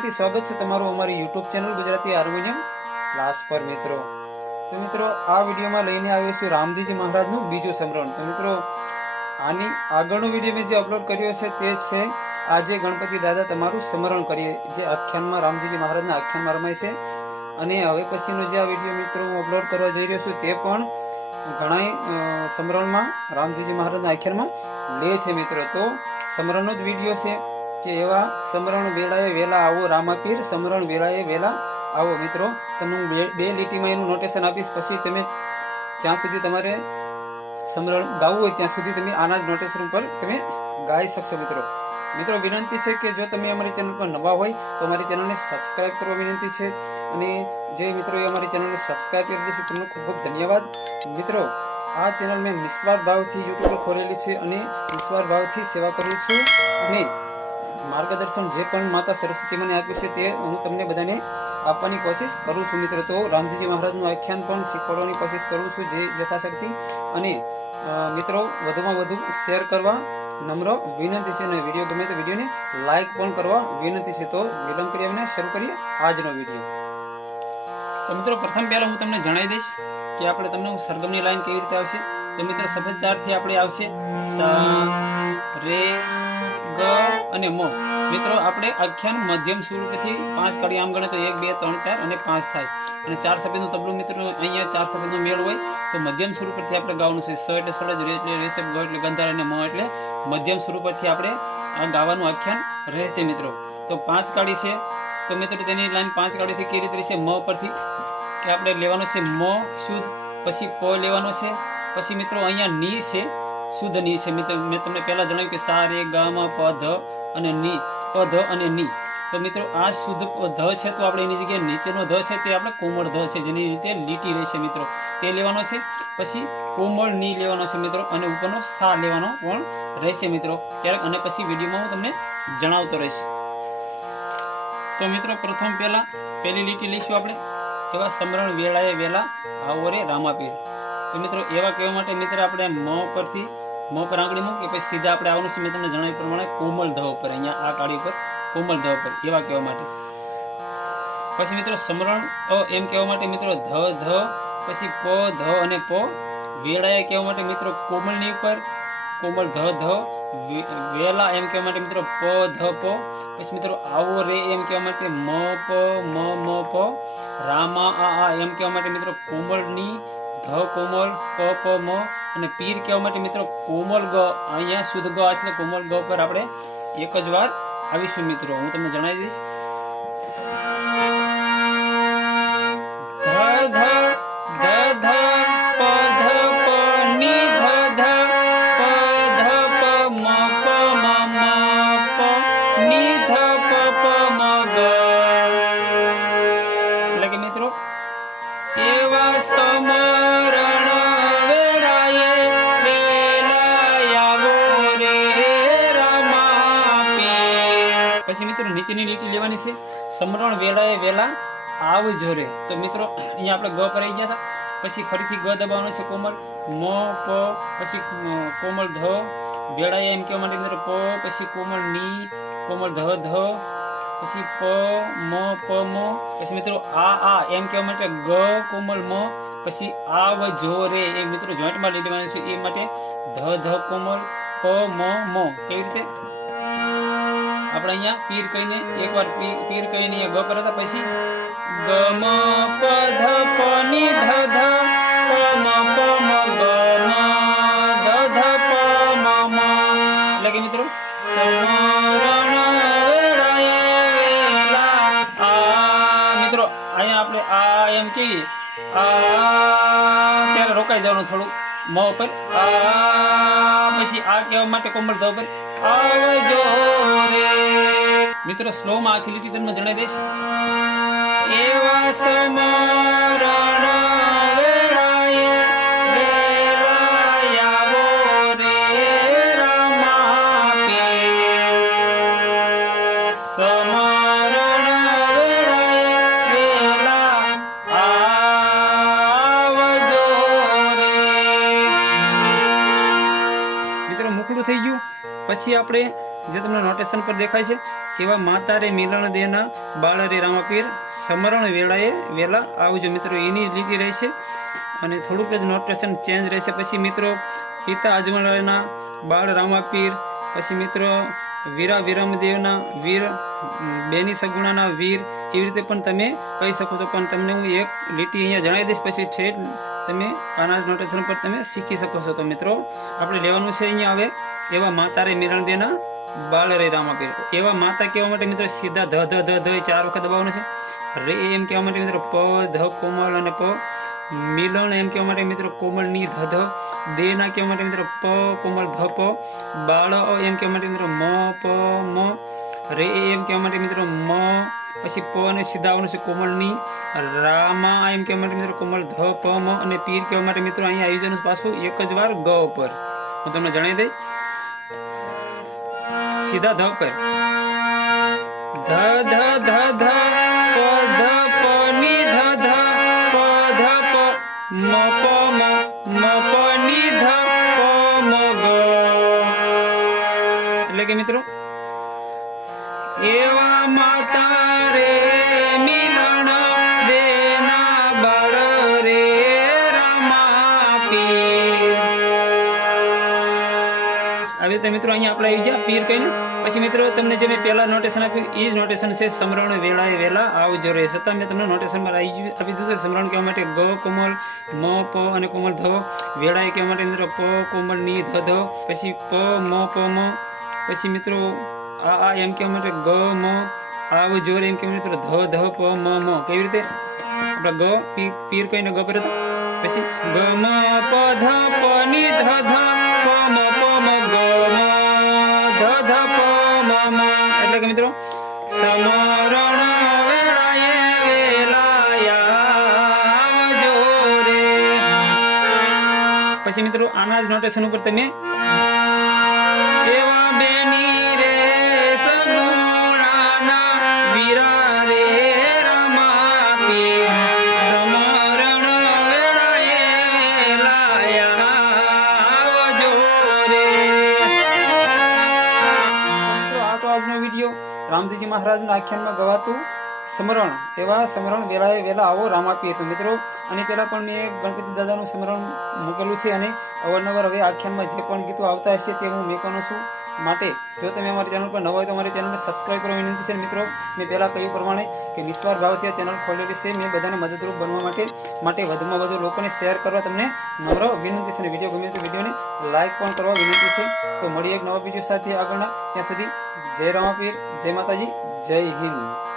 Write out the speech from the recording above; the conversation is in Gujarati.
ફરીથી સ્વાગત છે તમારું અમારી YouTube channel Gujarati harmonium class પર મિત્રો. તો મિત્રો, આ વિડીયોમાં લઈને આવ્યો છું રામજીજી મહારાજનું બીજું સમરણ તો મિત્રો, આની આગળનો વીડિયો મેં જે અપલોડ કર્યો છે તે છે, આજે ગણપતિ દાદા તમારું સ્મરણ કરીએ. જે આખ્યાનમાં રામજીજી મહારાજના આખ્યાનમાં રમાય છે. અને હવે પછીનો જે આ વીડિયો મિત્રો હું અપલોડ કરવા જઈ રહ્યો છું તે પણ ઘણાય સમરણમાં રામજીજી મહારાજના આખ્યાનમાં લે છે મિત્રો. તો સમરણનો જ વીડિયો છે. કે એવા સમરણ વેળાએ વેલા આવો રામાપીર, સમરણ વેળાએ વેલા આવો. મિત્રો, તમને હું બે લીટીમાં એનું નોટેશન આપીશ, પછી તમે જ્યાં સુધી તમારે સમરણ ગાવું હોય ત્યાં સુધી તમે આના જ નોટેશન ઉપર તમે ગાઈ શકશો, મિત્રો. મિત્રો, વિનંતી છે કે જો તમે અમારી ચેનલ પર નવા હોય, તો અમારી ચેનલને સબસ્ક્રાઇબ કરવા વિનંતી છે. અને જે મિત્રોએ અમારી ચેનલને સબસ્ક્રાઇબ કરી છે તેમનો ખૂબ ખૂબ ધન્યવાદ. મિત્રો, આ ચેનલ મેં નિસ્વાર્થ ભાવથી યુટ્યુબ પર ખોલેલી છે અને નિસ્વાર્થ ભાવથી સેવા કરું છું. અને માર્ગદર્શન જે પણ માતા સરસ્વતી મને આપ્યું છે તે હું તમને બધાને આપવાની કોશિશ કરું છું મિત્રો. તો રામજીજી મહારાજનું આખ્યાન પણ શીખવાડવાની કોશિશ કરું છું જે યથાશક્તિ. અને મિત્રો, વધુમાં વધુ શેર કરવા નમ્ર વિનંતી છે અને વીડિયો ગમે તો વિડીયોને લાઇક પણ કરવા વિનંતી છે. તો વિલંબ કરી અમને શરૂ કરીએ આજનો વીડિયો. તો મિત્રો, પ્રથમ પહેલાં હું તમને જણાવી દઈશ કે આપણે તમને સરગમની લાઈન કેવી રીતે આવશે. તો મિત્રો સફેદ ચારથી આપણે આવશે. સ, રે ગ અને મ. મિત્રો, આપણે આખ્યાન મધ્યમ સ્વરૂપથી પાંચ કાઢી આમ ગણે તો એક, બે, ત્રણ, ચાર અને પાંચ થાય. અને ચાર સફેદનું તબલું મિત્રો, અહીંયા ચાર સફેદનો મેળ હોય, તો મધ્યમ સ્વરૂપથી આપણે ગાવાનું છે. સ એટલે સળજ રે એટલે રેસબ ગ એટલે ગંધાર અને મ એટલે મધ્યમ સ્વરૂપથી આપણે આ ગાવાનું આખ્યાન રહેશે મિત્રો. તો પાંચ કાઢી છે. તો મિત્રો, તેની લાઈન પાંચ કાઢીથી કેવી રીતે રહેશે? મ પરથી કે આપણે લેવાનો છે મ શુદ્ધ, પછી પ લેવાનો છે. પછી મિત્રો, અહીંયા ની છે. શુદ્ધની છે મેં તમને પહેલા જણાવ્યું કે સા, રે, ગા પધ અને ની, પ, ધ અને ની. તો મિત્રો, આ શુદ્ધ ધ છે તો આપણે એની જગ્યાએ નીચેનો ધ છે તે આપણે કોમળ ધ છે, જેની રીતે લીટી રહેશે મિત્રો. તે લેવાનો છે, પછી કોમળની લેવાનો છે મિત્રો, અને ઉપરનો સા લેવાનો પણ રહેશે મિત્રો. ક્યારેક અને પછી વિડીયોમાં હું તમને જણાવતો રહીશ. તો મિત્રો, પ્રથમ પહેલા, પહેલી લીટી લઈશું આપણે. એવા સમરણ વેળાએ વેલા આવો રે રામાપીર. તો મિત્રો, એવા કહેવા માટે મિત્ર, આપણે મ પરથી મ પર આંગળી મૂકી, પછી સીધા આપણે આવવાનું છે. મેં તમને જણાવ્યું પ્રમાણે કોમલ ધવ ઉપર અહીંયા આ કાળી ઉપર, કોમલ ધ પર, એવા કહેવા માટે. પછી મિત્રો સમરણ એમ કહેવા માટે મિત્રો ધ ધ, પછી પ, ધ અને પ. વેળાએ કહેવા માટે મિત્રો કોમલની ઉપર, કોમલ ધ ધ. વેલા એમ કહેવા માટે મિત્રો પ, ધ, પ. પછી મિત્રો આવો રે એમ કહેવા માટે મ, પ, મ મ, પ. રામા, આ આ એમ કહેવા માટે મિત્રો કોમળની, ધ કોમળ, પ પ, મ. અને પીર કહેવા માટે મિત્રો કોમલ ગ, અહીંયા શુદ્ધ ગ છે ને કોમલ ગ પર આપણે એક જ વાર આવીશું મિત્રો. હું તમને જણાવી દઈશ. એટલે કે મિત્રો, એવા પ નીચેની લીટી લેવાની છે. સમરણ વેલાએ વેલા આવજો રે તો મિત્રો, અહીંયા આપણે ગ પર આવી ગયા હતા. પછી ફરીથી ગ દબાવવાનો છે કોમળ મ, પ, પછી કોમળ ધ. વેળાએ એમ કહેવા માટે મિત્રો, પ, પછી કોમળની કોમળ ધ ધ. પછી પ, મ પ, મ. પછી મિત્રો, આ આ, એમ કહેવા માટે ગ કોમળ મ, પછી આવ જો રે એ મિત્રો, જોઈન્ટમાં લઈ લેવાનું છે. એ માટે ધ ધ કોમળ પ, મ મ. કેવી રીતે? આપણે અહીંયા પીર કહીને એકવાર પીર કહીને અહીંયા ગ પર હતા. પછી ગ મ પ ધ પ ની ધ ધ પ મ. પ મ ગ મ ધ ધ પ મ મ એટલે કે મિત્રો મિત્રો અહીંયા આપણે આ એમ કહીએ. આ ત્યારે રોકાઈ જવાનું થોડું? મ પર આ પછી આ કહેવા માટે કોમળ ધ પર આવજો મિત્રો સ્લો માં આખી લીટી તમને જણાવી દઈશ એવા સમરણ. મિત્રો મુકડું થઈ ગયું પછી આપણે જે તમને નોટેશન પર દેખાય છે એવા માતા રે મિલન દેના બાળ રે રામાપીર સમરણ વેળાએ વેલા આવજો મિત્રો એની લીટી રહેશે. અને થોડુંક જ નોટેશન ચેન્જ રહેશે. પછી મિત્રો પિતા અજમલના બાળ રામાપીર, પછી મિત્રો વીરા વિરમદેવના વીર, બેની સગુણાના વીર એવી રીતે પણ તમે કહી શકો છો. પણ તમને હું એક લીટી અહીંયા જણાવી દઈશ. પછી ઠેઠ તમે આના જ નોટેશન પર તમે શીખી શકો છો. તો મિત્રો, આપણે લેવાનું છે અહીંયા હવે એવા માતા રે મિરણ દેના બાળ રે રામાપીર તો એવા માતા કહેવા માટે મિત્રો સીધા ધ ધ ધ ધ ચાર વખત દબાવવાનું છે. રે એમ કહેવા માટે મિત્રો પ, ધ, કોમળ અને પ. મિલન એમ કહેવા માટે મિત્રો કોમળની ધ ધ. દેના કહેવા માટે મિત્રો પ, કોમળ, ધ, પ. બાળ એમ કહેવા માટે મિત્રો મ, પ, મ. રે એમ કહેવા માટે મિત્રો મ. પછી પ અને સીધા આવવાનું છે કોમળની. રામા એમ કહેવા માટે મિત્રો કોમળ, ધ, પ, મ અને પીર કહેવા માટે મિત્રો અહીંયા આવી જવાનું પાછું એક જ વાર ગ ઉપર. હું તમને જણાવી દઈશ. સીધા ધ પર ધ ધ ધ ધ પ ધ પ ની ધ ધ પ ધ પ મ પ મ મ પ ની ધ પ મ ગ. એટલે કે મિત્રો આવી રીતે મિત્રો અહીંયા આપણે આવી ગયા, પીર કહીને. પછી મિત્રો તમને જે મેં પહેલાં નોટેશન આપ્યું એ જ નોટેશન છે, સમરણ વેળાએ વેલા આવજો રહે છતાં મેં તમને નોટેશનમાં આવી આપી દીધું સમરણ કહેવા માટે ગ, કોમલ, મ, પ અને કોમલ ધ. વેળાએ કહેવા માટે મિત્રો પ, કોમલ, ની, ધ ધ. પછી પ, મ પ, મ. પછી મિત્રો આ આ એમ કહેવા માટે ગ, મ. આવજો રે એમ કે મિત્રો ધ ધ, પ, મ મ. કેવી રીતે? આપણે ગ પીર કહીને ગ પર પછી ગ, મ, પ, ધ, પ, ની, ધ ધ. પછી મિત્રો, આના જ નોટેશન ઉપર તમે એવા બેની રે સગુણાના રામજીજી મહારાજના આખ્યાનમાં ગવાતું સમરણ. એવા સ્મરણ વેલાએ વેલા આવો રામાપીર તો મિત્રો, અને પહેલાં પણ મેં ગણપતિ દાદાનું સ્મરણ મૂકેલું છે અને અવારનવાર હવે આખ્યાનમાં જે પણ ગીતો આવતા હશે તે હું મેકવાનો છું માટે. જો તમે અમારી ચેનલ પર નવા હોય તો અમારી ચેનલને સબસ્ક્રાઈબ કરવા વિનંતી છે મિત્રો, મેં પહેલાં કહ્યું પ્રમાણે કે નિસ્વાર ભાવથી આ ચેનલ ખોલેલી છે, મેં બધાને મદદરૂપ બનવા માટે માટે વધુમાં વધુ લોકોને શેર કરવા તમને નમ્ર વિનંતી છે અને વીડિયો ગમે તો વિડીયોને લાઈક પણ કરવા વિનંતી છે. તો મળીએ એક નવા વીડિયો સાથે આગળના. ત્યાં સુધી જય રામાપીર, જય માતાજી, જય હિન્દ.